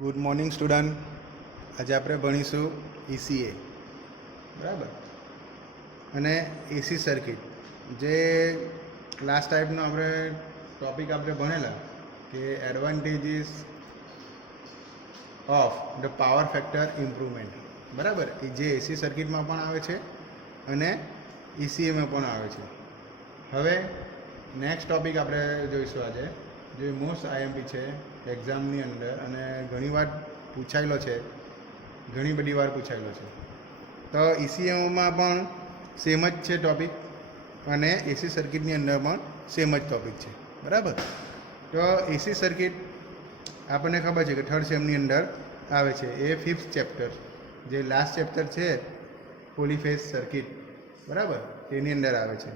Good morning student. આજે આપણે ભણીશું ECA, બરાબર, અને એસી સર્કિટ. જે લાસ્ટ ટાઈપનો આપણે ટૉપિક આપણે ભણેલા કે advantages of the power factor improvement, બરાબર, એ જે એસી સર્કિટમાં પણ આવે છે અને ECAમાં પણ આવે છે. હવે નેક્સ્ટ ટૉપિક આપણે જોઈશું આજે, જે મોસ્ટ આઈએમપી છે એક્ઝામની અંદર અને ઘણી વાર પૂછાયેલો છે, ઘણી બધી વાર પૂછાયેલો છે. તો ECAમાં પણ સેમ જ છે ટૉપિક અને એસી સર્કિટની અંદર પણ સેમ જ ટૉપિક છે, બરાબર. તો એસી સર્કિટ આપણને ખબર છે કે થર્ડ સેમની અંદર આવે છે. એ 5th ચેપ્ટર, જે લાસ્ટ ચેપ્ટર છે પોલીફેઝ સર્કિટ, બરાબર, તેની અંદર આવે છે.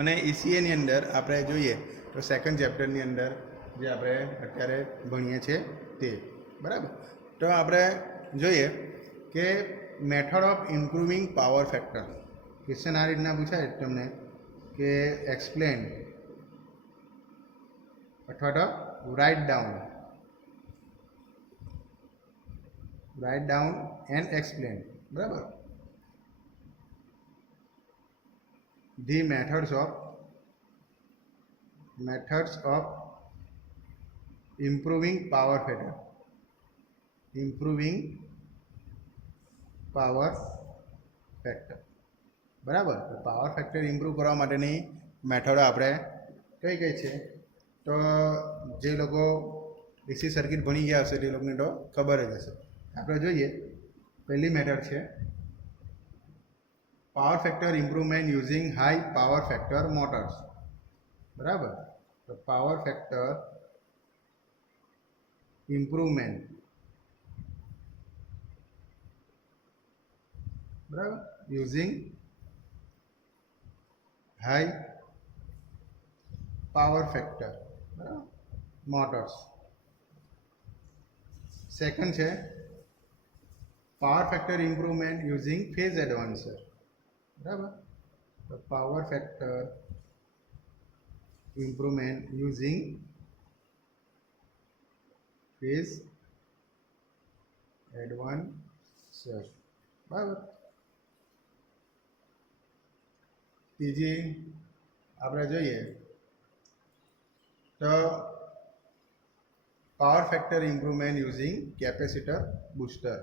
અને ECAની અંદર આપણે જોઈએ તો સેકન્ડ ચેપ્ટરની અંદર જે આપણે અત્યારે ભણીએ છીએ તે, બરાબર. તો આપણે જોઈએ કે method of improving power factor. Question આ રીતના પૂછાય તમને કે એક્સપ્લેન અથવા તો રાઇટ ડાઉન એન્ડ એક્સપ્લેન, બરાબર, the methods of improving power factor, બરાબર. પાવર ફેક્ટર ઇમ્પ્રૂવ કરવા માટેની મેથડો આપણે કઈ કઈ છે, તો જે લોકો એસી સર્કિટ ભણી ગયા હશે તે લોકોને તો ખબર જ હશે. આપણે જોઈએ, પહેલી મેથડ છે power factor improvement using high power factor motors, બરાબર. તો પાવર ફેક્ટર ઇમ્પ્રુવમેન્ટ, બરાબર, યુઝિંગ હાઈ પાવર ફેક્ટર, બરાબર, મોટર્સ. સેકન્ડ છે power factor improvement using phase advancer, બરાબર. તો power factor improvement using phase advancer, બરાબર. ત્રીજી આપણે જોઈએ તો power factor improvement using capacitor booster,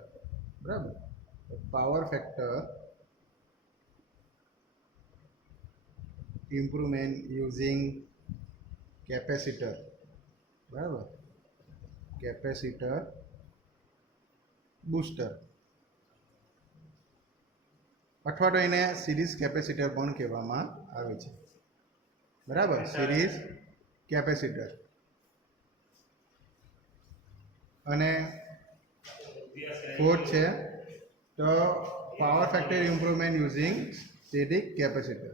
બરાબર. Power factor improvement using capacitor, બરાબર, કેપેસિટર બૂસ્ટર, અથવા તો એને સિરીઝ કેપેસિટર પણ કહેવામાં આવે છે, બરાબર, સિરીઝ કેપેસિટર. અને ફોર્થ છે તો power factor improvement using static capacitor.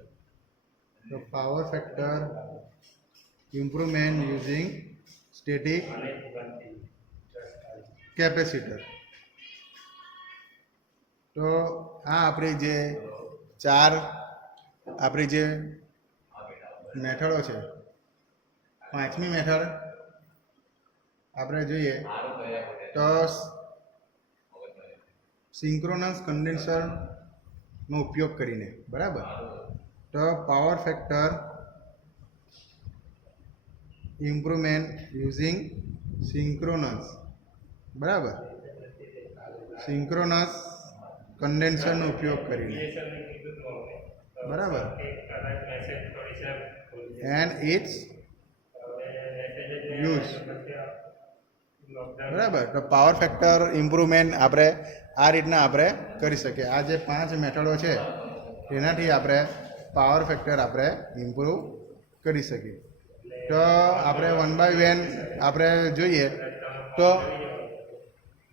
તો power factor improvement using static capacitor. તો આ આપણી જે ચાર આપણી જે મેથડો છે. પાંચમી મેથડ આપણે જોઈએ તો સિંક્રોનસ કન્ડેન્સરનો ઉપયોગ કરીને, બરાબર. તો power factor improvement using synchronous, બરાબર, સિંક્રોનસ કન્ડેન્સરનો ઉપયોગ કરીને, બરાબર, એન્ડ ઇટ્સ યુઝ, બરાબર. તો પાવર ફેક્ટર ઇમ્પ્રુવમેન્ટ આપણે આ રીતના આપણે કરી શકીએ. આ જે પાંચ મેથડો છે તેનાથી આપણે પાવર ફેક્ટર આપણે ઇમ્પ્રૂવ કરી શકીએ. તો આપણે વન બાય વન આપણે જોઈએ તો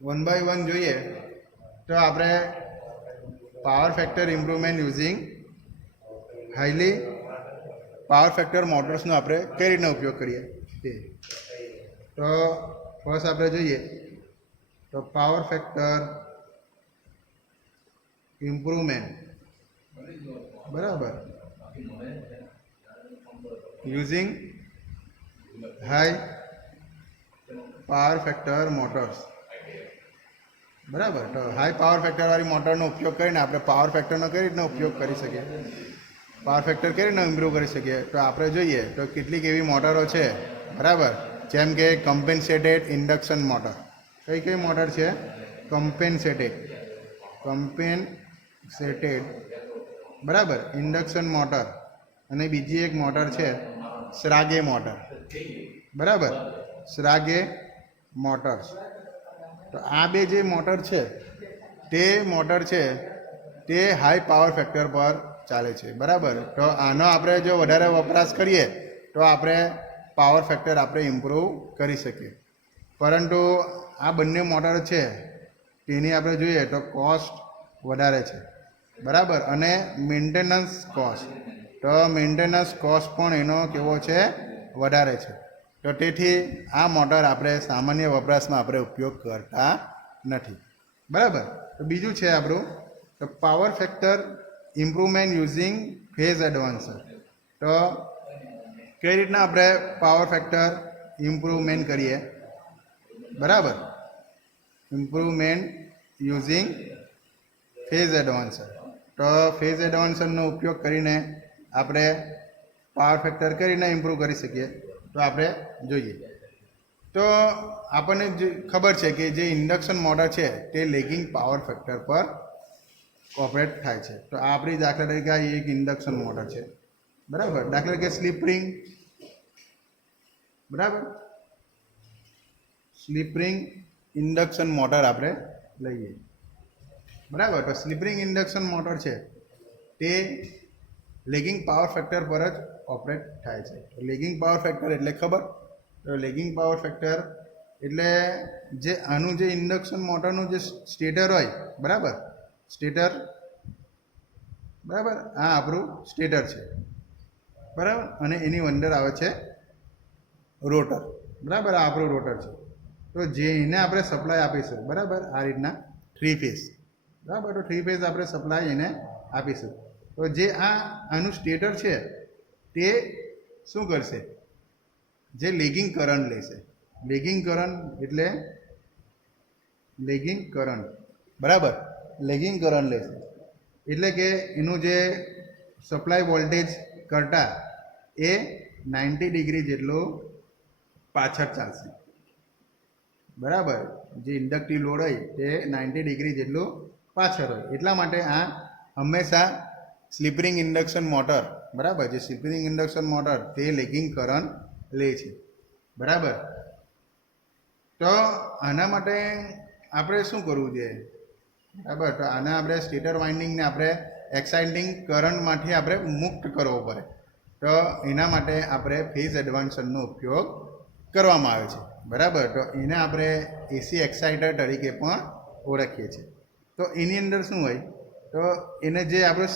વન બાય વન જોઈએ તો આપણે power factor improvement using highly power factor મોટર્સનો આપણે કઈ રીતના ઉપયોગ કરીએ તે. તો ફર્સ્ટ આપણે જોઈએ તો પાવર ફેક્ટર ઇમ્પ્રુવમેન્ટ, બરાબર, using high power factor motors, બરાબર. તો હાઈ પાવર ફેક્ટરવાળી મોટરનો ઉપયોગ કરીને આપણે પાવર ફેક્ટરનો કઈ રીતના ઉપયોગ કરી શકીએ, પાવર ફેક્ટર કઈ રીતના ઇમ્પ્રૂવ કરી શકીએ, તો આપણે જોઈએ તો કેટલીક એવી મોટરો છે, બરાબર, જેમ કે કમ્પેન્સેટેડ ઇન્ડક્શન મોટર. કઈ કઈ મોટર છે? કમ્પેન્સેટેડ, બરાબર, ઇન્ડક્શન મોટર. અને બીજી એક મોટર છે શ્રાગે મોટર, બરાબર, શ્રાગે મોટર્સ. તો આ બે જે મોટર છે તે મોટર છે તે હાઈ પાવર ફેક્ટર પર ચાલે છે, બરાબર. તો આનો આપણે જો વધારે વપરાશ કરીએ તો આપણે પાવર ફેક્ટર આપણે ઇમ્પ્રૂવ કરી શકીએ. પરંતુ આ બંને મોટર છે તેની આપણે જોઈએ તો કોસ્ટ વધારે છે, બરાબર. અને મેન્ટેનન્સ કોસ્ટ, તો મેન્ટેનન્સ કોસ્ટ પણ એનો કેવો છે? વધારે છે. તો તેથી આ મોટર આપણે સામાન્ય વપરાશમાં આપણે ઉપયોગ કરતા નથી, બરાબર. તો બીજું છે આપણું તો power factor improvement using phase advancer. તો કઈ રીતના આપણે પાવર ફેક્ટર ઇમ્પ્રુવમેન્ટ કરીએ, બરાબર, ઇમ્પ્રુવમેન્ટ યુઝિંગ ફેઝ એડવાન્સર. તો ફેઝ એડવાન્સરનો ઉપયોગ કરીને આપણે પાવર ફેક્ટર કઈ રીતના ઇમ્પ્રૂવ કરી શકીએ તો આપણે જોઈએ. તો આપણને ખબર છે કે જે ઇન્ડક્શન મોટર છે તે લેગિંગ પાવર ફેક્ટર પર ઓપરેટ થાય છે. તો આ આપણી દાખલા તરીકે આ એક ઇન્ડક્શન મોટર છે, બરાબર. દાખલા તરીકે સ્લીપ રિંગ, બરાબર, સ્લીપ રિંગ ઇન્ડક્શન મોટર આપણે લઈએ, બરાબર. તો સ્લીપ રિંગ ઇન્ડક્શન મોટર છે તે લેગિંગ પાવર ફેક્ટર પર જ ઓપરેટ થાય છે. લેગિંગ પાવર ફેક્ટર એટલે ખબર? તો લેગિંગ પાવર ફેક્ટર એટલે જે આનું જે ઇન્ડક્શન મોટરનું જે સ્ટેટર હોય, બરાબર, સ્ટેટર, બરાબર, આ આપણું સ્ટેટર છે, બરાબર. અને એની અંદર આવે છે રોટર, બરાબર, આ આપણું રોટર છે. તો જેને આપણે સપ્લાય આપીશું, બરાબર, આ રીતના 3 ફેઝ, બરાબર. તો 3 ફેઝ આપણે સપ્લાય એને આપીશું. તો જે આનું સ્ટેટર છે તે શું કરશે? જે લેગિંગ કરંટ લેશે. લેગિંગ કરંટ એટલે લેગિંગ કરંટ, બરાબર, લેગિંગ કરંટ લેશે. એટલે કે એનું જે સપ્લાય વોલ્ટેજ કરતાં એ 90 ડિગ્રી જેટલું પાછળ ચાલશે, બરાબર. જે ઇન્ડક્ટિવ લોડ હોય તે 90 ડિગ્રી જેટલું પાછળ હોય. એટલા માટે આ હંમેશા સ્લીપ રિંગ ઇન્ડક્શન મોટર, બરાબર, જે સ્લીપ રિંગ ઇન્ડક્શન મોટર તે લેગિંગ કરંટ લે છે, બરાબર. તો આના માટે આપણે શું કરવું જોઈએ, બરાબર. તો આના આપણે સ્ટેટર વાઇન્ડિંગને આપણે એક્સાઇટિંગ કરંટમાંથી આપણે મુક્ત કરવો પડે. તો એના માટે આપણે ફેઝ એડવાન્સરનો ઉપયોગ કરવામાં આવે છે, બરાબર. તો એને આપણે એસી એક્સાઇટર તરીકે પણ ઓળખીએ છીએ. તો એની અંદર શું હોય તો એને જે આપણે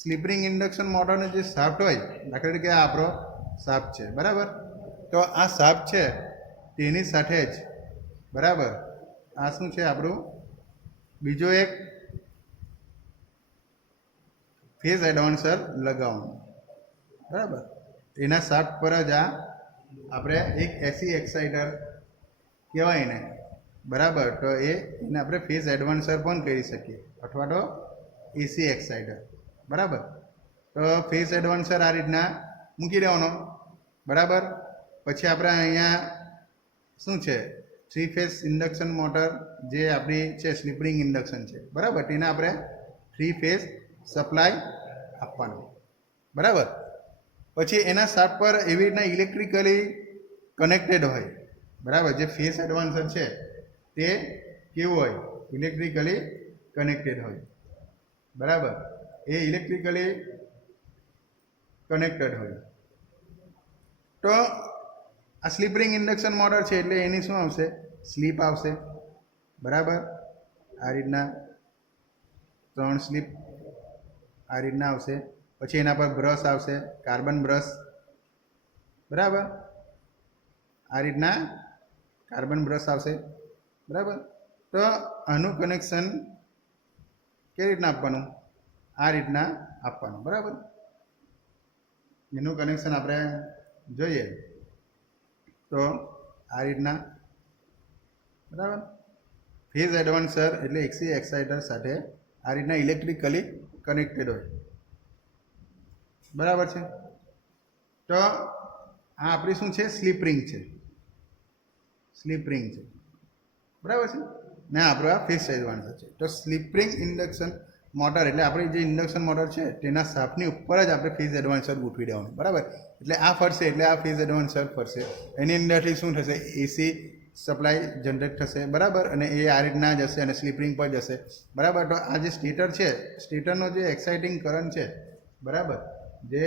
સ્લીપ રિંગ ઇન્ડક્શન મોટરનો જે શાફ્ટ હોય, દાખલા તરીકે આ આપણો શાફ્ટ છે, બરાબર. તો આ શાફ્ટ છે તેની સાથે જ, બરાબર, આ શું છે આપણું બીજો એક ફેઝ એડવાન્સર લગાવવાનું, બરાબર. એના શાફ્ટ પર જ આ આપણે એક એસી એક્સાઇટર કહેવાય ને, બરાબર. તો એને આપણે ફેઝ એડવાન્સર પણ કહી શકીએ અથવા તો એસી એક્સાઇટર, બરાબર. તો ફેઝ એડવાન્સર આ રીતના મૂકી દેવાનો, બરાબર. પછી આપણે અહીંયા શું છે 3 ફેઝ ઇન્ડક્શન મોટર જે આપણી છે સ્લીપ રિંગ ઇન્ડક્શન છે, બરાબર. તેને આપણે 3 ફેઝ સપ્લાય આપવાનો, બરાબર. પછી એના શાફ્ટ પર એવી રીતના ઇલેક્ટ્રિકલી કનેક્ટેડ હોય, બરાબર. જે ફેઝ એડવાન્સર છે તે કેવું હોય? ઇલેક્ટ્રિકલી કનેક્ટેડ હોય, બરાબર. એ ઇલેક્ટ્રિકલી કનેક્ટેડ હોય. તો આ સ્લીપ રિંગ ઇન્ડક્શન મોટર છે એટલે એની શું આવશે? સ્લીપ આવશે, બરાબર. આ રીતના 3 સ્લીપ આ રીતના આવશે. પછી એના પર બ્રશ આવશે, કાર્બન બ્રશ, બરાબર. આ રીતના કાર્બન બ્રશ આવશે, બરાબર. તો આનું કનેક્શન કેવી રીતના આપવાનું? આ રીતના આપવાનું, બરાબર. એનું કનેક્શન આપણે જોઈએ તો આ રીતના, બરાબર. ફેઝ એડવાન્સર એટલે એસી એક્સાઇટર સાથે આ રીતના ઇલેક્ટ્રિકલી કનેક્ટેડ હોય, બરાબર છે. તો આ આપણી શું છે, સ્લીપ રિંગ છે, સ્લીપ રિંગ છે, બરાબર છે ને. આપણો આ ફેઝ એડવાન્સર છે. તો સ્લીપ રિંગ ઇન્ડક્શન મોટર એટલે આપણી જે ઇન્ડક્શન મોટર છે તેના શાફ્ટની ઉપર જ આપણે ફેઝ એડવાન્સર ગોઠવી દેવાનું, બરાબર. એટલે આ ફરશે એટલે આ ફેઝ એડવાન્સર ફરશે, એની અંદરથી શું થશે, એસી સપ્લાય જનરેટ થશે, બરાબર. અને એ આ રીતના જશે અને સ્લીપ રિંગ પર જશે, બરાબર. તો આ જે સ્ટેટર છે, સ્ટેટરનો જે એક્સાઇટિંગ કરંટ છે, બરાબર, જે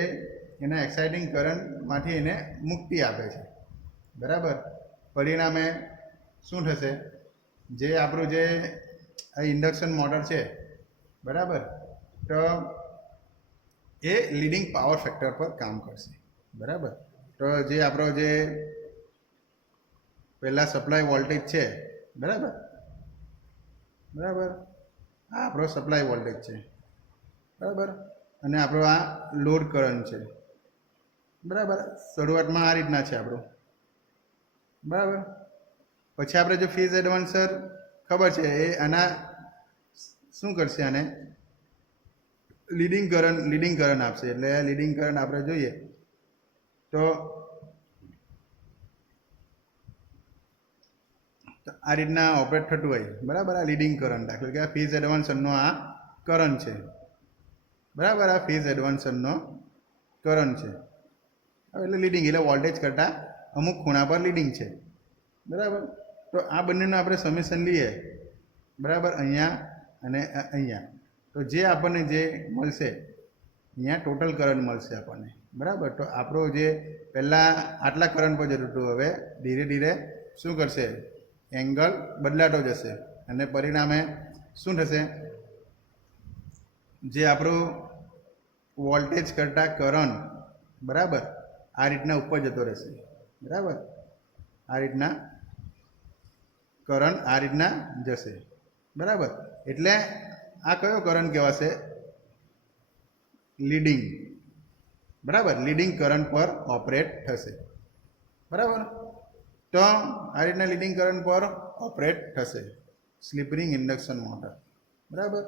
એના એક્સાઇટિંગ કરંટમાંથી એને મુક્તિ આપે છે, બરાબર. પરિણામે શું થશે, જે આપણું જે આ ઇન્ડક્શન મોટર છે, બરાબર, તો એ લીડિંગ પાવર ફેક્ટર પર કામ કરશે, બરાબર. તો જે આપણો જે પહેલા સપ્લાય વોલ્ટેજ છે, બરાબર, બરાબર, આ આપણો સપ્લાય વોલ્ટેજ છે, બરાબર. અને આપણો આ લોડ કરંટ છે, બરાબર. શરૂઆતમાં આ રીતના છે આપણું, બરાબર. પછી આપણે જો ફેઝ એડવાન્સર ખબર છે એ આના શું કરશે, આને લીડિંગ કરંટ આપશે. એટલે લીડિંગ કરંટ આપણે જોઈએ તો આ રીતના ઓપરેટ થતું હોય, બરાબર. આ લીડિંગ કરંટ દાખલા કે આ ફેઝ એડવાન્સરનો આ કરંટ છે, બરાબર. આ ફેઝ એડવાન્સરનો કરંટ છે, એટલે લીડિંગ એટલે વોલ્ટેજ કરતાં અમુક ખૂણા પર લીડિંગ છે, બરાબર. તો આ બંનેનો આપણે સમેશન લઈએ, બરાબર, અહીંયા અને અહીંયા. તો જે આપણને જે મળશે અહીંયા ટોટલ કરંટ મળશે આપણને, બરાબર. તો આપણો જે પહેલાં આટલા કરંટ પર જતું હતું, હવે ધીરે ધીરે શું કરશે, એંગલ બદલાતો જશે અને પરિણામે શું થશે, જે આપણું વોલ્ટેજ કરતાં કરંટ, બરાબર, આ રીતના ઉપર જતો રહેશે, બરાબર. આ રીતના કરંટ આ રીતના જશે, બરાબર. એટલે આ કયો કરંટ કહેવાશે, લીડિંગ, બરાબર. લીડિંગ કરંટ પર ઓપરેટ થશે, બરાબર. તો આ રીતના લીડિંગ કરંટ પર ઓપરેટ થશે સ્લીપ રિંગ ઇન્ડક્શન મોટર, બરાબર.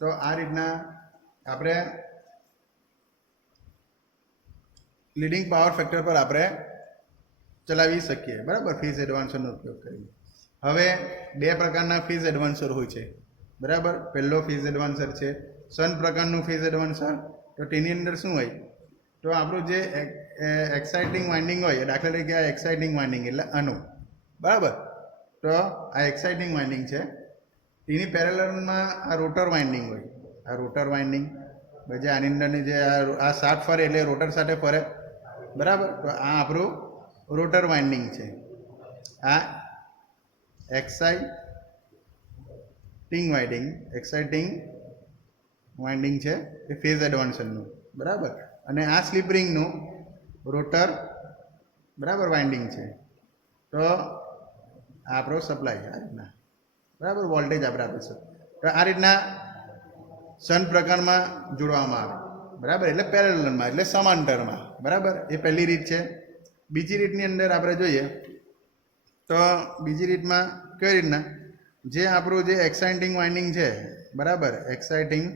તો આ રીતના આપણે લીડિંગ પાવર ફેક્ટર પર આપણે ચલાવી શકીએ, બરાબર, ફેઝ એડવાન્સરનો ઉપયોગ કરીને. હવે બે પ્રકારના ફેઝ એડવાન્સર હોય છે, બરાબર. પહેલો ફેઝ એડવાન્સર છે સન પ્રકારનું ફેઝ એડવાન્સર. તો તેની અંદર શું હોય, તો આપણું જે એક્સાઇટિંગ વાઇન્ડિંગ હોય, દાખલા તરીકે આ એક્સાઇટિંગ વાઇન્ડિંગ એટલે આનું, બરાબર. તો આ એક્સાઇટિંગ વાઇન્ડિંગ છે, તેની પેરેલલમાં આ રોટર વાઇન્ડિંગ હોય, આ રોટર વાઇન્ડિંગ. પછી આની અંદરની જે આ શાફ્ટ ફરે એટલે રોટર સાથે ફરે, બરાબર. તો આ આપણું રોટર વાઇન્ડિંગ છે. આ એક્સાઇટિંગ વાઇન્ડિંગ છે એ ફેઝ એડવાન્સરનું, બરાબર. અને આ સ્લીપ રિંગનું રોટર, બરાબર, વાઇન્ડિંગ છે. તો આ આપણો સપ્લાય આ રીતના, બરાબર, વોલ્ટેજ આપણે આપીશું. તો આ રીતના સન પ્રકારમાં જોડવામાં આવે, બરાબર, એટલે પેરેલલમાં એટલે સમાંતરમાં, બરાબર. એ પહેલી રીત છે. બીજી રીતની અંદર આપણે જોઈએ તો બીજી રીતમાં કઈ રીતના, જે આપણું જે એક્સાઇટિંગ વાઇન્ડિંગ છે, બરાબર, એક્સાઇટિંગ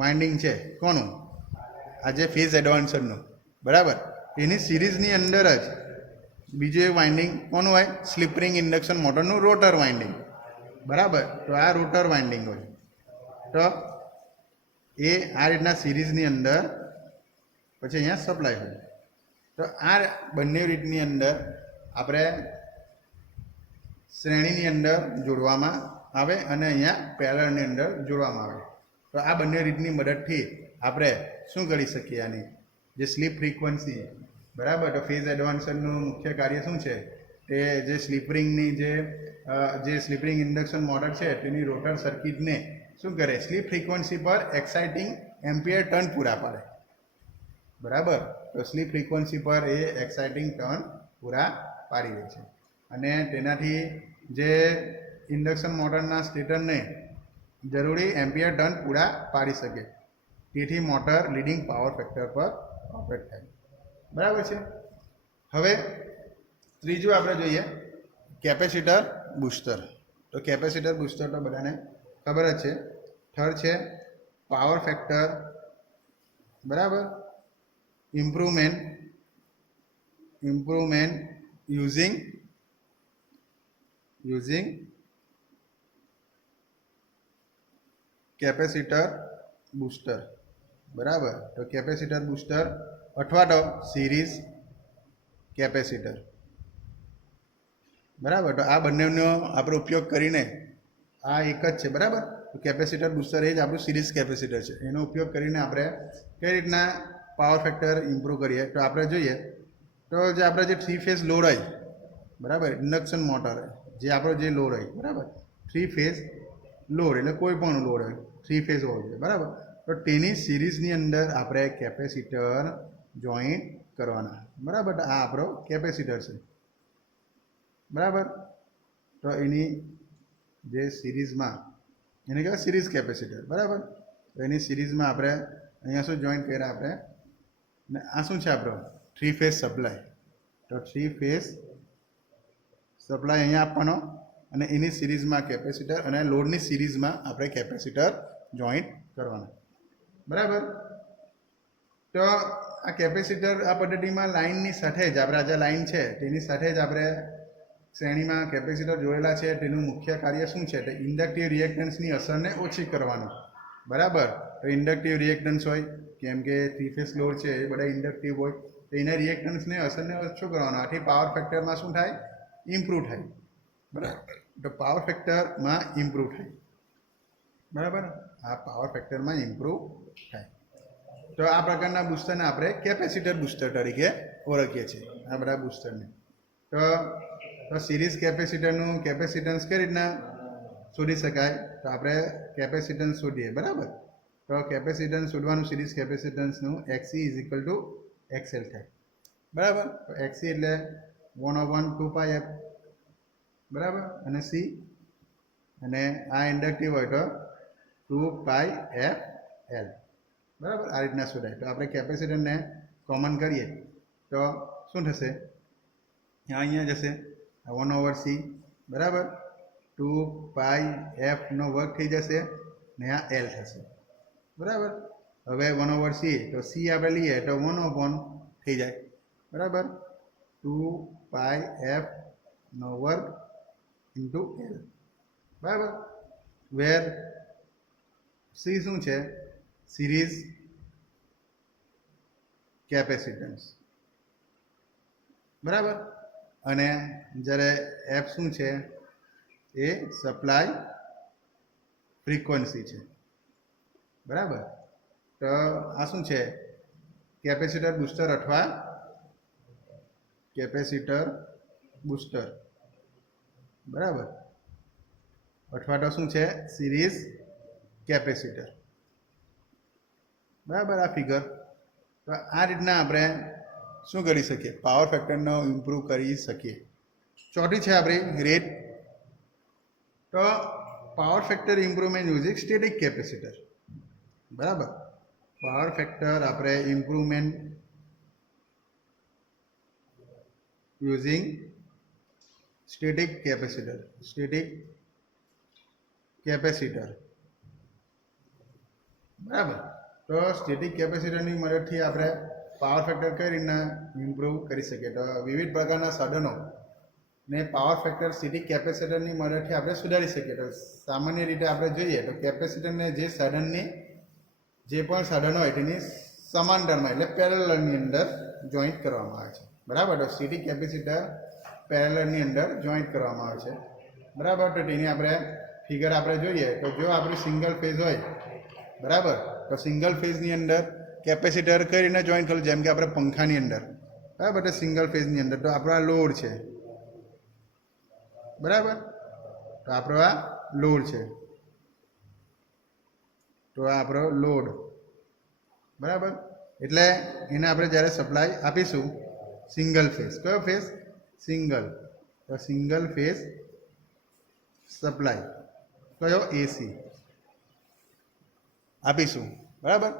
વાઇન્ડિંગ છે કોનું, આ જે ફેઝ એડવાન્સરનું, બરાબર, એની સિરીઝની અંદર જ બીજું એક વાઇન્ડિંગ કોનું હોય, સ્લીપ રિંગ ઇન્ડક્શન મોટરનું રોટર વાઇન્ડિંગ, બરાબર. તો આ રોટર વાઇન્ડિંગ હોય. તો એ આ રીતના સિરીઝની અંદર પછી અહીંયા સપ્લાય હોય. તો આ બંને રીતની અંદર આપણે શ્રેણીની અંદર જોડવામાં આવે અને અહીંયા પેરેલલની અંદર જોડવામાં આવે. તો આ બંને રીતની મદદથી આપણે શું કરી શકીએ, આની જે સ્લીપ ફ્રીક્વન્સી, બરાબર. તો ફેઝ એડવાન્સરનું મુખ્ય કાર્ય શું છે, તે જે સ્લીપ રિંગની જે સ્લીપ રિંગ ઇન્ડક્શન મોટર છે તેની રોટર સર્કિટને શું કરે, સ્લીપ ફ્રીક્વન્સી પર એક્સાઇટિંગ એમ્પિયર ટર્ન પૂરા પાડે, બરાબર. તો સ્લીપ ફ્રીક્વન્સી પર એ એક્સાઇટિંગ ટર્ન પૂરા પાડી દે છે અને તેનાથી જે ઇન્ડક્શન મોટરના સ્ટેટરને જરૂરી એમ્પિયર ટર્ન પૂરા પાડી શકે, તેથી મોટર લીડિંગ પાવર ફેક્ટર પર ઓપરેટ થાય, બરાબર છે. હવે ત્રીજું આપણે જોઈએ કેપેસિટર બૂસ્ટર. તો કેપેસિટર બુસ્ટર તો બધાને ખબર જ છે. થર્ડ છે પાવર ફેક્ટર, બરાબર. ઇમ્પ્રુવમેન્ટ યુઝિંગ કેપેસિટર બુસ્ટર, બરાબર. તો કેપેસિટર બુસ્ટર અથવા તો સિરીઝ કેપેસિટર, બરાબર. તો આ બંનેનો આપણે ઉપયોગ કરીને આ એક જ છે, બરાબર. તો કેપેસિટર બુસ્ટર એ જ આપણું સિરીઝ કેપેસિટર છે. એનો ઉપયોગ કરીને આપણે કઈ રીતના પાવર ફેક્ટર ઇમ્પ્રૂવ કરીએ તો આપણે જોઈએ તો જે આપણે જે 3 ફેઝ લોડ હોય, બરાબર, ઇન્ડક્શન મોટર જે આપણો જે લોડ હોય, બરાબર, 3 ફેઝ લોડ એટલે કોઈ પણ લોડ હોય 3 ફેઝ હોવો જોઈએ, બરાબર. તો તેની સિરીઝની અંદર આપણે કેપેસિટર જોઈન્ટ કરવાના, બરાબર. તો આ આપણો કેપેસિટર છે, બરાબર. તો એની જે સિરીઝમાં એને કહેવાય સિરીઝ કેપેસિટર, બરાબર. તો એની સિરીઝમાં આપણે અહીંયા શું જોઈન્ટ કર્યા આપણે, ને આ શું છે આપણો 3 ફેઝ સપ્લાય. તો 3 ફેઝ સપ્લાય અહીંયા આપવાનો અને એની સિરીઝમાં કેપેસિટર અને લોડની સિરીઝમાં આપણે કેપેસિટર જોઈન્ટ કરવાના, બરાબર. તો આ કેપેસિટર આ પદ્ધતિમાં લાઇનની સાથે જ આપણે આ જે લાઇન છે તેની સાથે જ આપણે શ્રેણીમાં કેપેસિટર જોડેલા છે. તેનું મુખ્ય કાર્ય શું છે? તો ઇન્ડક્ટિવ રિએક્ટન્સની અસરને ઓછી કરવાનું, બરાબર. તો ઇન્ડક્ટિવ રિએક્ટન્સ હોય, કેમ કે 3 ફેઝ લોડ છે એ બધા ઇન્ડક્ટિવ હોય, તો એના રિએક્ટન્સને અસરને ઓછું કરવાનું. આથી પાવર ફેક્ટરમાં શું થાય? ઇમ્પ્રૂવ થાય, બરાબર. તો પાવર ફેક્ટરમાં ઇમ્પ્રૂવ થાય, બરાબર. આ પાવર ફેક્ટરમાં ઇમ્પ્રૂવ થાય. તો આ પ્રકારના બુસ્ટરને આપણે કેપેસિટર બુસ્ટર તરીકે ઓળખીએ છીએ, આ બધા બુસ્ટરને. તો સિરીઝ કેપેસિટરનું કેપેસિટન્સ કઈ રીતના શોધી શકાય? તો આપણે કેપેસિટન્સ શોધીએ, બરાબર. તો કેપેસિટન્સ શોધવાનું સિરીઝ કેપેસિટન્સનું XC = XL થાય, બરાબર. તો XC એટલે 1/2πf, બરાબર. અને C અને આ ઇન્ડક્ટિવ હોય તો 2πfL, બરાબર. આ રીતના શોધાય. તો આપણે કેપેસિટરને કોમન કરીએ તો શું થશે? અહીંયા જશે 1/C, બરાબર. 2πf નો વર્ગ થઈ જશે ને આ L થશે, બરાબર. હવે 1/C તો C આપણે લઈએ તો 1/1 થઈ જાય, બરાબર. 2πf નો વર્ગ ઇન્ટુ L, બરાબર. વેર C શું છે? સિરીઝ કેપેસિટન્સ, બરાબર. અને જ્યારે F શું છે? એ સપ્લાય ફ્રીક્વન્સી છે, બરાબર. તો આ શું છે? કેપેસિટર બુસ્ટર અથવા કેપેસિટર બુસ્ટર, બરાબર. અથવા તો શું છે? સિરીઝ કેપેસિટર, બરાબર. આ ફિગર. તો આ રીતના આપણે શું કરી શકીએ? પાવર ફેક્ટરનો ઇમ્પ્રૂવ કરી શકીએ. ચોથી છે આપણી રેટ. તો power factor improvement using static capacitor, બરાબર. પાવર ફેક્ટર આપણે ઇમ્પ્રુવમેન્ટ યુઝિંગ સ્ટેટિક કેપેસિટર, બરાબર. તો સ્ટેટિક કેપેસિટરની મદદથી આપણે પાવર ફેક્ટર કઈ રીતના ઇમ્પ્રૂવ કરી શકીએ? તો વિવિધ પ્રકારના સાધનો ને પાવર ફેક્ટર સ્ટેટિક કેપેસિટરની મદદથી આપણે સુધારી શકીએ. તો સામાન્ય રીતે આપણે જોઈએ તો કેપેસિટરને જે સાધનની જે પણ સાધનો હોય તેની સમાંતરમાં એટલે પેરેલલની અંદર જોઈન્ટ કરવામાં આવે છે, બરાબર. તો સ્ટેટિક કેપેસિટર પેરેલલની અંદર જોઈન્ટ કરવામાં આવે છે, બરાબર. તો તેની આપણે ફિગર આપણે જોઈએ તો જો આપણી સિંગલ ફેઝ હોય, બરાબર, તો સિંગલ ફેઝની અંદર કેપેસિટર કઈ રીતે જોઈન્ટ કરેલું? જેમ કે આપણે પંખાની અંદર, બરાબર. તો સિંગલ ફેઝની અંદર તો આપણો આ લોડ છે, બરાબર. તો આપણો આ લોડ છે, તો આ આપણો લોડ, બરાબર. એટલે એને આપણે જ્યારે સપ્લાય આપીશું સિંગલ ફેઝ, કયો ફેઝ? સિંગલ. તો સિંગલ ફેઝ સપ્લાય કયો? AC આપીશું, બરાબર.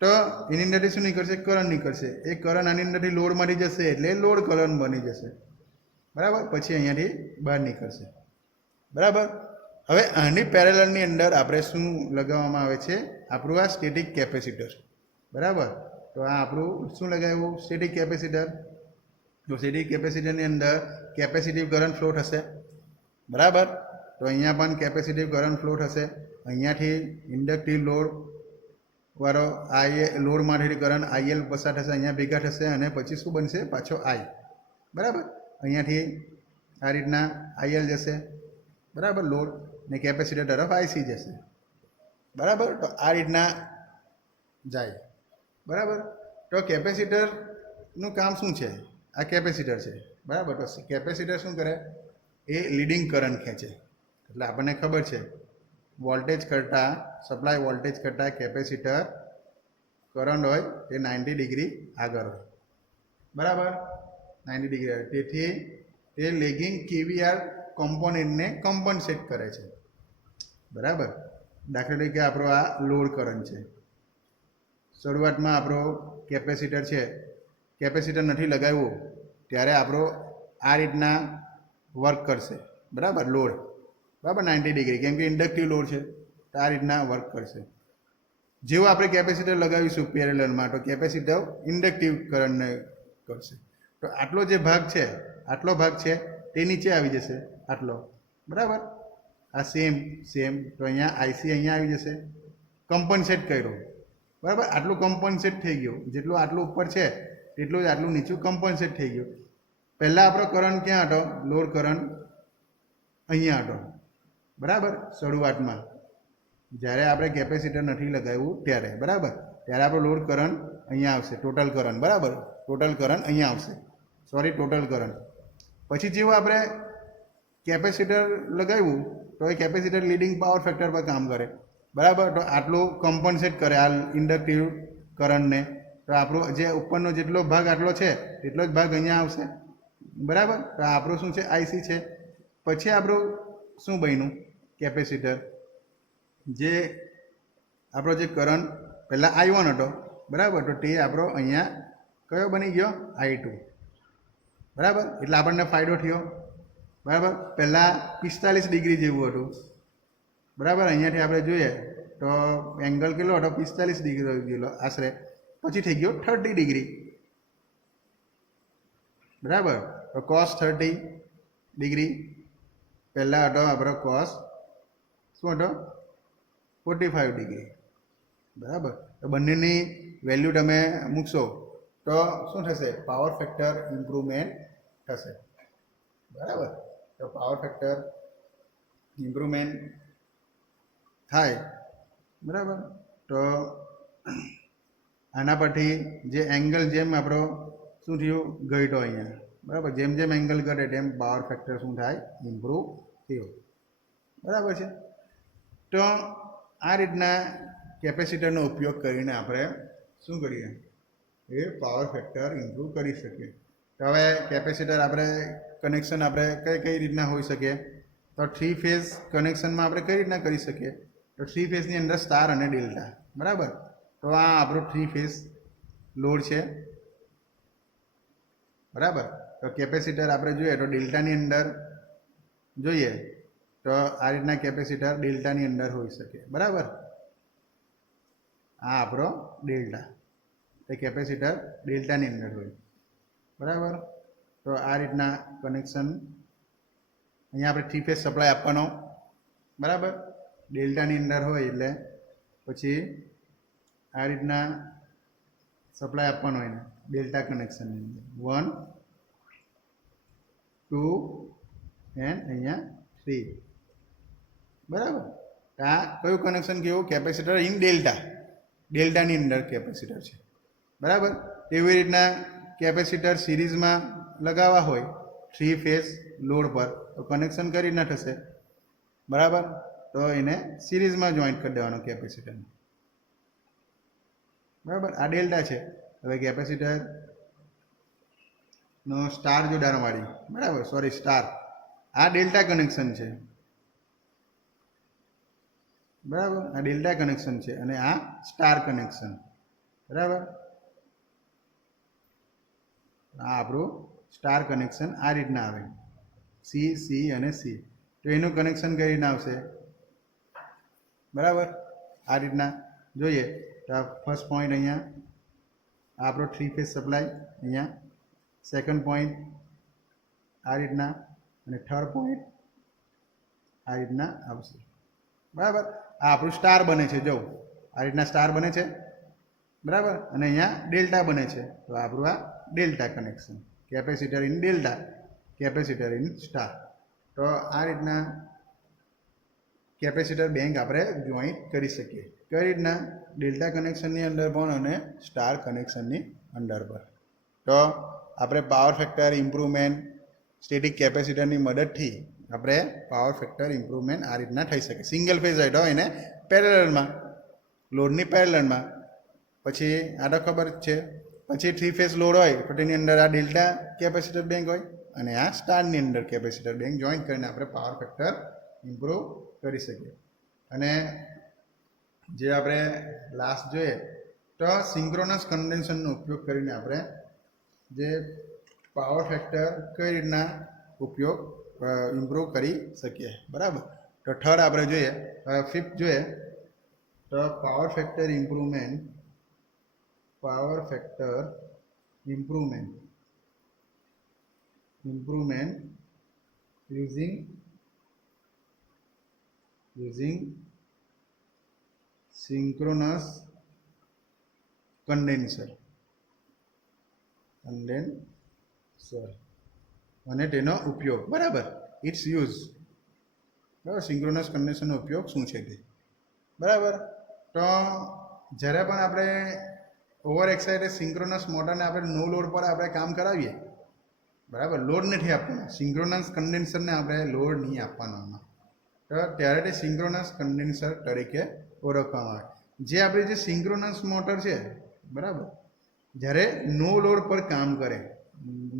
તો એની અંદરથી શું નીકળશે? કરંટ નીકળશે. એ કરંટ આની અંદરથી લોડમાંથી જશે એટલે લોડ કરંટ બની જશે, બરાબર. પછી અહીંયાથી બહાર નીકળશે, બરાબર. હવે આની પેરેલલની અંદર આપણે શું લગાવવામાં આવે છે? આપણું આ સ્ટેટિક કેપેસિટર, બરાબર. તો આ આપણું શું લગાવ્યું? Static capacitor. તો સ્ટેટિક કેપેસિટરની અંદર કેપેસિટિવ કરંટ ફ્લો થશે, બરાબર. તો અહીંયા પણ કેપેસિટિવ કરંટ ફ્લો થશે. અહીંયાથી ઇન્ડક્ટિવ લોડ વાળો લોડમાંથી કરંટ આઈએલ પસાર થશે, અહીંયા ભેગા થશે અને પછી શું બનશે? પાછો આઈ, બરાબર. અહીંયાથી આ રીતના આઈએલ જશે, બરાબર, લોડ, ને કેપેસિટર તરફ આઈસી જશે, બરાબર. તો આ રીતના જાય, બરાબર. તો કેપેસિટરનું કામ શું છે? આ કેપેસિટર છે, બરાબર. તો કેપેસિટર શું કરે? એ લીડિંગ કરંટ ખેંચે. એટલે આપણને ખબર છે વોલ્ટેજ કરતાં, સપ્લાય વોલ્ટેજ કરતાં કેપેસિટર કરંટ હોય તે 90 ડિગ્રી આગળ હોય, બરાબર, 90 ડિગ્રી હોય. તેથી તે લેગિંગ કેવીઆર કોમ્પોનેન્ટને કમ્પન્સેટ કરે છે, બરાબર. દાખલા તરીકે આપણો આ લોડ કરંટ છે. શરૂઆતમાં આપણો કેપેસિટર છે, કેપેસિટર નથી લગાવ્યું ત્યારે આપણો આ રીતના વર્ક કરશે, બરાબર, લોડ, બરાબર, 90 ડિગ્રી, કેમ કે ઇન્ડક્ટિવ લોડ છે, તો આ રીતના વર્ક કરશે. જેવું આપણે કેપેસિટર લગાવીશું પેરેલલમાં, તો કેપેસિટર ઇન્ડક્ટિવ કરંટને કરશે. તો આટલો જે ભાગ છે, આટલો ભાગ છે તે નીચે આવી જશે, આટલો, બરાબર. આ સેમ. તો અહીંયા આઈસી અહીંયા આવી જશે, કમ્પન્સેટ કર્યો, બરાબર. આટલું કમ્પન્સેટ થઈ ગયું, જેટલું આટલું ઉપર છે તેટલું જ આટલું નીચું કમ્પન્સેટ થઈ ગયું. પહેલાં આપણો કરંટ ક્યાં હતો? લોડ કરંટ અહીંયા હતો, બરાબર, શરૂઆતમાં જ્યારે આપણે કેપેસિટર નથી લગાવ્યું ત્યારે, બરાબર. ત્યારે આપણો લોડ કરંટ અહીંયા આવશે, ટોટલ કરંટ, બરાબર, ટોટલ કરંટ અહીંયા આવશે, ટોટલ કરંટ. પછી જેવું આપણે કેપેસિટર લગાવ્યું તો એ કેપેસિટર લીડિંગ પાવર ફેક્ટર પર કામ કરે, બરાબર. તો આટલું કમ્પન્સેટ કરે આ ઇન્ડક્ટિવ કરંટને. તો આપણો જે ઉપરનો જેટલો ભાગ આટલો છે એટલો જ ભાગ અહીંયા આવશે, બરાબર. તો આપણું શું છે? આઈસી છે. પછી આપણું શું બન્યું? કેપેસિટર, જે આપણો જે કરંટ પહેલાં I1 હતો, બરાબર, તો તે આપણો અહીંયા કયો બની ગયો? I2, બરાબર. એટલે આપણને ફાયદો થયો, બરાબર. પહેલાં 45 ડિગ્રી જેવું હતું, બરાબર. અહીંયાથી આપણે જોઈએ તો એંગલ કેટલો હતો? 45 ડિગ્રી ગયેલો આશરે. પછી થઈ ગયો 30 ડિગ્રી, બરાબર. તો cos 30 ડિગ્રી પહેલાં હતો આપણો cos શું હતો? 45 ડિગ્રી, બરાબર. તો બંનેની વેલ્યુ તમે મૂકશો તો શું થશે? પાવર ફેક્ટર ઇમ્પ્રુવમેન્ટ થશે, બરાબર. તો પાવર ફેક્ટર ઇમ્પ્રુવમેન્ટ થાય, બરાબર. તો આના પરથી જે એંગલ જેમ આપણો શું થયું? ઘટ્યો અહીંયા, બરાબર. જેમ જેમ એંગલ ઘટે તેમ પાવર ફેક્ટર શું થાય? ઇમ્પ્રૂવ થયો, બરાબર છે. તો આ રીતના કેપેસિટરનો ઉપયોગ કરીને આપણે શું કરીએ? એ પાવર ફેક્ટર ઇમ્પ્રૂવ કરી શકીએ. તો હવે કેપેસિટર આપણે કનેક્શન આપણે કઈ રીતના હોઈ શકે? તો 3 ફેઝ કનેક્શનમાં આપણે કઈ રીતના કરી શકીએ? તો 3 ફેઝની અંદર સ્ટાર અને ડેલ્ટા, બરાબર. તો આ આપણો 3 ફેઝ લોડ છે, બરાબર. તો કેપેસિટર આપણે જોઈએ તો ડેલ્ટાની અંદર જોઈએ તો આ રીતના કેપેસિટર ડેલ્ટાની અંદર હોઈ શકે, બરાબર. આ આપણો ડેલ્ટા, એ કેપેસિટર ડેલ્ટાની અંદર હોય, બરાબર. તો આ રીતના કનેક્શન અહીંયા આપણે 3 ફેઝ સપ્લાય આપવાનો, બરાબર. ડેલ્ટાની અંદર હોય એટલે પછી આ રીતના સપ્લાય આપવાનો હોય ને ડેલ્ટા કનેક્શનની અંદર 1 2 એન્ડ અહીંયા 3, બરાબર. આ કયું કનેક્શન કેવું? કેપેસિટર ઇન ડેલ્ટાની અંદર કેપેસિટર છે, બરાબર. એવી રીતના કેપેસિટર સિરીઝમાં લગાવવા હોય 3 ફેઝ લોડ પર તો કનેક્શન કરી રીતના થશે, બરાબર. તો એને સિરીઝમાં જોઈન્ટ કરી દેવાનો કેપેસિટરને, બરાબર. આ ડેલ્ટા છે. હવે કેપેસિટરનો સ્ટાર જોડાણવાળી, બરાબર, સ્ટાર, આ ડેલ્ટા કનેક્શન છે, બરાબર. આ ડેલ્ટા કનેક્શન છે અને આ સ્ટાર કનેક્શન, બરાબર. આ આપણું સ્ટાર કનેક્શન આ રીતના આવે, સી અને સી. તો એનું કનેક્શન કઈ રીતના આવશે? બરાબર. આ રીતના જોઈએ તો આ ફર્સ્ટ પોઈન્ટ અહીંયા આપણો 3 ફેઝ સપ્લાય, અહીંયા સેકન્ડ પોઈન્ટ આ રીતના, અને થર્ડ પોઈન્ટ આ રીતના આવશે. બરાબર. આ આપણું સ્ટાર બને છે, જો આ રીતના સ્ટાર બને છે. બરાબર. અને અહીંયા ડેલ્ટા બને છે, તો આપણું આ delta connection, capacitor in delta, capacitor in star. તો આ રીતના કેપેસિટર બેંક આપણે જોઈન્ટ કરી શકીએ. કઈ રીતના? ડેલ્ટા કનેક્શનની અંદર પણ અને સ્ટાર કનેક્શનની અંદર પર. તો આપણે પાવર ફેક્ટર ઇમ્પ્રુવમેન્ટ સ્ટેટિક કેપેસિટરની મદદથી આપણે પાવર ફેક્ટર ઇમ્પ્રુવમેન્ટ આ રીતના થઈ શકે. સિંગલ ફેઝ હોય તો એને પેરેલલમાં, લોડની પેરેલલમાં. પછી આ તો ખબર જ છે. પછી 3 ફેઝ લોડ હોય તો તેની અંદર આ ડેલ્ટા કેપેસિટર બેંક હોય અને આ સ્ટારની અંદર કેપેસિટર બેંક જોઈન્ટ કરીને આપણે પાવર ફેક્ટર ઇમ્પ્રૂવ કરી શકીએ. અને જે આપણે લાસ્ટ જોઈએ તો સિંક્રોનસ કન્ડેન્સરનો ઉપયોગ કરીને આપણે જે પાવર ફેક્ટર કઈ રીતના ઉપયોગ ઇમ્પ્રૂવ કરી શકીએ. બરાબર. તો થર્ડ આપણે જોઈએ, ફિફ્થ જોઈએ તો power factor improvement, power factor improvement using synchronous condenser અને તેનો ઉપયોગ. બરાબર. It's use. બરાબર. સિંક્રોનસ કન્ડેન્સરનો ઉપયોગ શું છે તે. બરાબર. તો જ્યારે પણ આપણે ઓવર એક્સાઇટેડ સિંક્રોનસ મોટરને આપણે નો લોડ પર આપણે કામ કરાવીએ, બરાબર, લોડ નથી આપવાનો, સિંક્રોનસ કન્ડેન્સરને આપણે લોડ નહીં આપવાનો આમાં, તો ત્યારે તે સિંક્રોનસ કન્ડેન્સર તરીકે ઓળખવામાં આવે. જે આપણી જે સિંક્રોનસ મોટર છે, બરાબર, જ્યારે નો લોડ પર કામ કરે,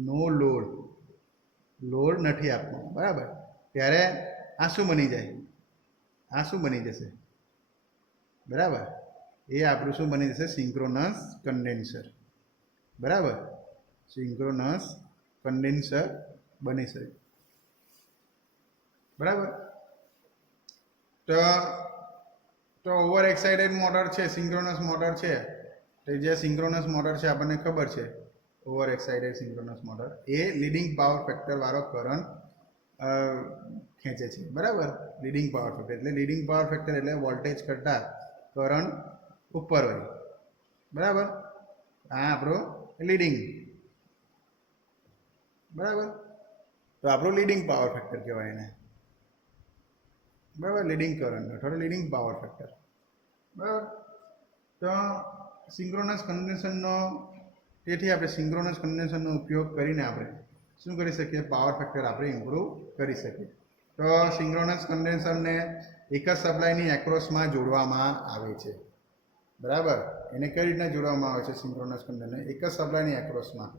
નો લોડ નથી આપવાનો, બરાબર, ત્યારે આ શું બની જાય? આ શું બની જશે? બરાબર. એ આપણું શું બની જશે? Synchronous condenser. બરાબર. સિંક્રોનસ કન્ડેન્સર બની શકે. બરાબર. તો ઓવર એક્સાઇટેડ મોટર છે, સિંક્રોનસ મોટર છે, તો જે સિંક્રોનસ મોટર છે આપણને ખબર છે, ઓવર એક્સાઇટેડ સિંક્રોનસ મોટર એ લીડિંગ પાવર ફેક્ટર વાળો કરંટ ખેંચે છે. બરાબર. લીડિંગ પાવર ફેક્ટર એટલે લીડિંગ પાવર ફેક્ટર એટલે વોલ્ટેજ કરતાં કરંટ ઉપર હોય. બરાબર. આ આપણો લીડિંગ. બરાબર. તો આપણું લીડિંગ પાવર ફેક્ટર કહેવાય એને. બરાબર. લીડિંગ કરંટ અથવા લીડિંગ પાવર ફેક્ટર. બરાબર. તો સિંક્રોનસ કન્ડેન્સરનો, તેથી આપણે સિંક્રોનસ કન્ડેન્સરનો ઉપયોગ કરીને આપણે શું કરી શકીએ? પાવર ફેક્ટર આપણે ઇમ્પ્રૂવ કરી શકીએ. તો સિંક્રોનસ કન્ડેન્સરને એક જ સપ્લાયની એક્રોસમાં જોડવામાં આવે છે. બરાબર. એને કઈ રીતના જોડવામાં આવે છે? સિંક્રોનસ કન્ડેન્સરને એક જ સપ્લાયની એક્રોસમાં.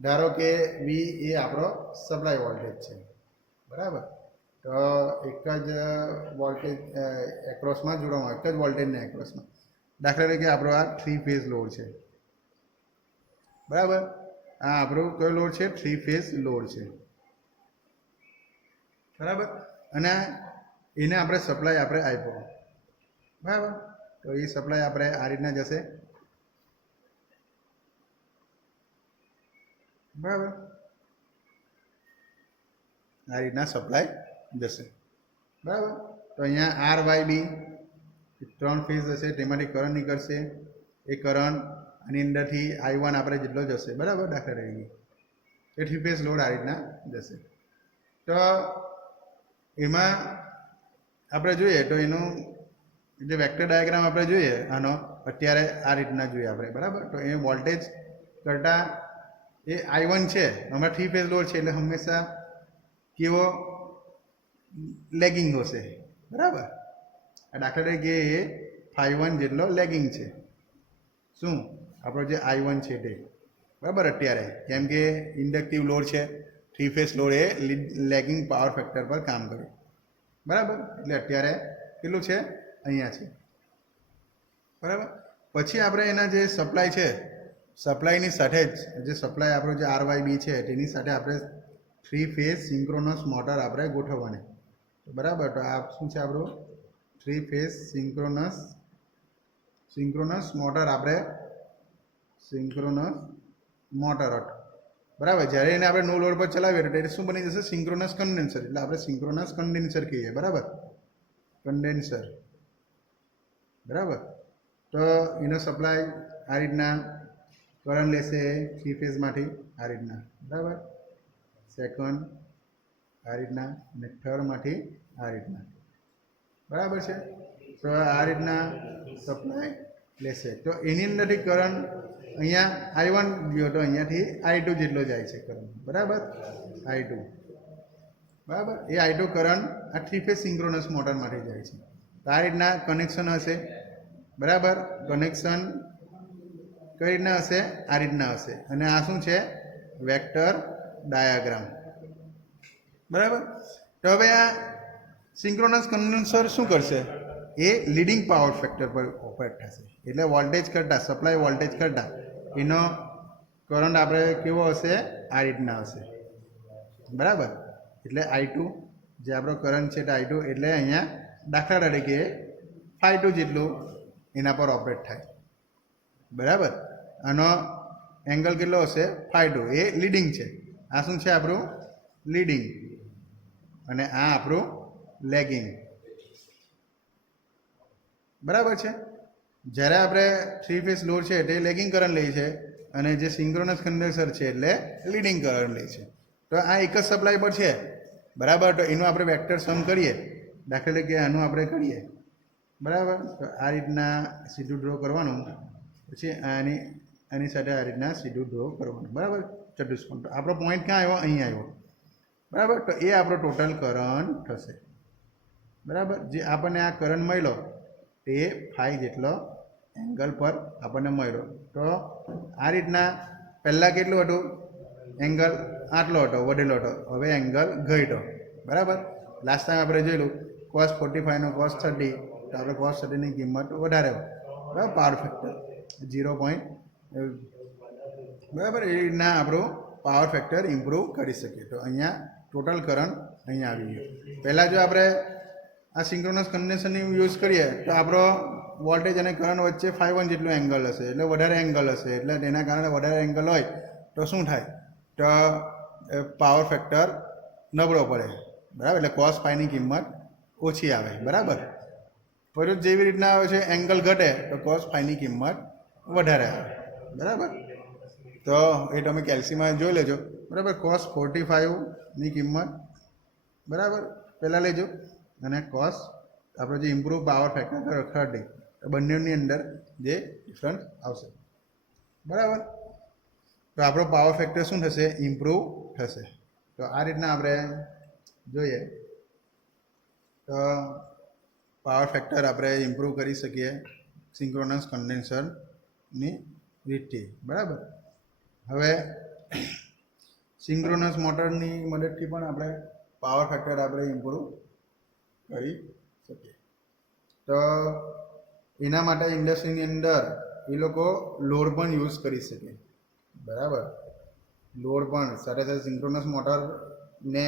ધારો કે વી એ આપણો સપ્લાય વોલ્ટેજ છે. બરાબર. તો એક જ વોલ્ટેજ એક્રોસમાં જોડવામાં આવે, એક જ વોલ્ટેજના એક્રોસમાં. દાખલા તરીકે આપણો આ 3 ફેઝ લોડ છે. બરાબર. આ આપણો કયો લોડ છે? 3 ફેઝ લોડ છે. બરાબર. અને એને આપણે સપ્લાય આપણે આપ્યો. બરાબર. તો એ સપ્લાય આપણે આ રીતના જશે. બરાબર. આ રીતના સપ્લાય જશે. બરાબર. તો અહીંયા આર વાય બી 3 ફેઝ હશે, તેમાંથી કરંટ નીકળશે. એ કરંટ આની અંદરથી I1 આપણે જેટલો જશે. બરાબર. દાખલા તરીકે એ 3 ફેઝ લોડ આ રીતના જશે. તો એમાં આપણે જોઈએ તો એનું જે વેક્ટર ડાયાગ્રામ આપણે જોઈએ આનો અત્યારે આ રીતના જોઈએ આપણે. બરાબર. તો એ વોલ્ટેજ કરતાં એ I1 છે, હમણાં 3 ફેઝ લોડ છે એટલે હંમેશા કેવો? લેગિંગ હશે. બરાબર. આ દાખલા તરીકે એ 5 જેટલો લેગિંગ છે. શું? આપણો જે I1 છે તે. બરાબર. અત્યારે કેમ કે ઇન્ડક્ટિવ લોડ છે, 3 ફેઝ લોડ એ લેગિંગ પાવર ફેક્ટર પર કામ કરે. બરાબર. એટલે અત્યારે કેટલું છે? અહીંયા છે. બરાબર. પછી આપણે એના જે સપ્લાય છે, સપ્લાયની સાથે જ જે સપ્લાય આપણો જે RYB છે તેની સાથે આપણે 3 ફેઝ સિંક્રોનસ મોટર આપણે ગોઠવવાની. બરાબર. તો આ શું છે? આપણું થ્રી ફેઝ સિંક્રોનસ મોટર આપણે સિંક્રોનસ મોટર હતો બરાબર. જ્યારે એને આપણે નો લોડ પર ચલાવીએ એટલે શું બની જશે? Synchronous condenser. એટલે આપણે સિંક્રોનસ કન્ડેન્સર કહીએ. બરાબર, કન્ડેન્સર. બરાબર. તો એનો સપ્લાય આ રીતના કરંટ લેશે થ્રી ફેઝમાંથી આ રીતના. બરાબર, સેકન્ડ આ રીતના અને થર્ડમાંથી આ રીતના. બરાબર છે. તો આ રીતના સપ્લાય લેશે. તો એની અંદરથી કરંટ અહીંયા I1 ગયો તો અહીંયાથી I2 જેટલો જાય છે કરંટ. બરાબર, I2. બરાબર, એ I2 કરંટ આ થ્રી ફેઝ સિંક્રોનસ મોટરમાંથી જાય છે. તો આ રીતના કનેક્શન હશે. બરાબર, કનેક્શન કઈ રીતના હશે? આ રીતના હશે. અને આ શું છે? Vector diagram. બરાબર. તો હવે આ સિંક્રોનસ કન્ડેન્સર શું કરશે? એ લીડિંગ પાવર ફેક્ટર પર ઓપરેટ થશે. એટલે વોલ્ટેજ કરતાં, સપ્લાય વોલ્ટેજ કરતાં એનો કરંટ આપણે કેવો હશે? આ રીતના હશે. બરાબર. એટલે I2 જે આપણો કરંટ છે તે I2 એટલે અહીંયા દાખલા તરીકે ∅2 જેટલું એના પર ઓપરેટ થાય. બરાબર. આનો એંગલ કેટલો હશે? ∅2. એ લીડિંગ છે. આ શું છે? આપણું લીડિંગ. અને આ આપણું લેગિંગ. બરાબર છે. જ્યારે આપણે થ્રી ફેઝ લોડ છે તે લેગિંગ કરંટ લે છે અને જે સિંક્રોનસ કન્ડેન્સર છે એટલે લીડિંગ કરંટ લે છે. તો આ એક જ સપ્લાય પર છે. બરાબર. તો એનું આપણે વેક્ટર સમ કરીએ. દાખલા તરીકે આનું આપણે કરીએ. બરાબર. તો આ રીતના સીધું ડ્રો કરવાનું, પછી આની સાથે આ રીતના સીધું ડ્રો કરવાનું. બરાબર, ચતુષ્કોણ. તો આપણો પોઈન્ટ ક્યાં આવ્યો? અહીં આવ્યો. બરાબર. તો એ આપણો ટોટલ કરંટ થશે. બરાબર. જે આપણને આ કરંટ મળ્યો તે ∅ જેટલો એંગલ પર આપણને મળ્યો. તો આ રીતના પહેલાં કેટલું હતું? એંગલ આટલો હતો, વધેલો હતો. હવે એંગલ ઘટ્યો. બરાબર. લાસ્ટ ટાઈમ આપણે જોયેલું cos 45 નો cos 30. તો આપણે cos 30 ની કિંમત વધારે. બરાબર, પાવર ફેક્ટર 0. બરાબર. એ રીતના આપણું પાવર ફેક્ટર ઇમ્પ્રૂવ કરી શકીએ. તો અહીંયા ટોટલ કરંટ અહીંયા આવી ગયો. પહેલાં જો આપણે આ સિંક્રોનસ કન્ડેન્સરની યુઝ કરીએ તો આપણો વોલ્ટેજ અને કરંટ વચ્ચે ∅1 જેટલું એંગલ હશે. એટલે વધારે એંગલ હશે. એટલે તેના કારણે વધારે એંગલ હોય તો શું થાય? તો પાવર ફેક્ટર નબળો પડે. બરાબર. એટલે cos ∅ ની કિંમત ઓછી આવે. બરાબર. પરંતુ જેવી રીતના આવે છે એંગલ ઘટે તો cos ∅ ની કિંમત વધારે આવે. બરાબર. તો એ તમે કેલ્સીમાં જોઈ લેજો. બરાબર. cos 45 ની કિંમત બરાબર પહેલાં લેજો અને cos આપણો જે ઇમ્પ્રૂવ પાવર ફેક્ટર 30. બંનેની અંદર જે ડિફરન્સ આવશે. બરાબર. તો આપણો પાવર ફેક્ટર શું થશે? ઇમ્પ્રૂવ થશે. તો આ રીતના આપણે જોઈએ તો પાવર ફેક્ટર આપણે ઇમ્પ્રૂવ કરી શકીએ સિંક્રોનસ કન્ડેન્સરની રીતથી. બરાબર. હવે સિંક્રોનસ મોટરની મદદથી પણ આપણે પાવર ફેક્ટર આપણે ઇમ્પ્રૂવ કરી શકીએ. તો એના માટે ઇન્ડસ્ટ્રીની અંદર એ લોકો લોડ પણ યુઝ કરી શકે. બરાબર. લોડ પણ સાથે સાથે સિંક્રોનસ મોટરને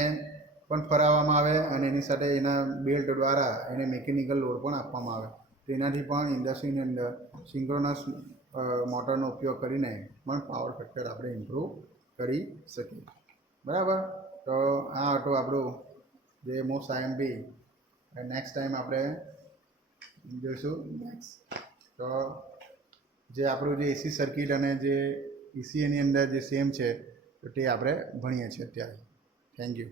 પણ ફરાવવામાં આવે અને એની સાથે એના બેલ્ટ દ્વારા એને મિકેનિકલ લોડ પણ આપવામાં આવે. તેનાથી પણ ઇન્ડસ્ટ્રીની અંદર સિંક્રોનસ મોટરનો ઉપયોગ કરીને પણ પાવર ફેક્ટર આપણે ઇમ્પ્રૂવ કરી શકીએ. બરાબર. તો આ હતું આપણું જે મોસ્ટ IMP. નેક્સ્ટ ટાઈમ આપણે જોઈશું તો જે આપણું જે એસી સર્કિટ અને જે ECA ની અંદર જે સેમ છે તો તે આપણે ભણીએ છીએ અત્યારે. Thank you.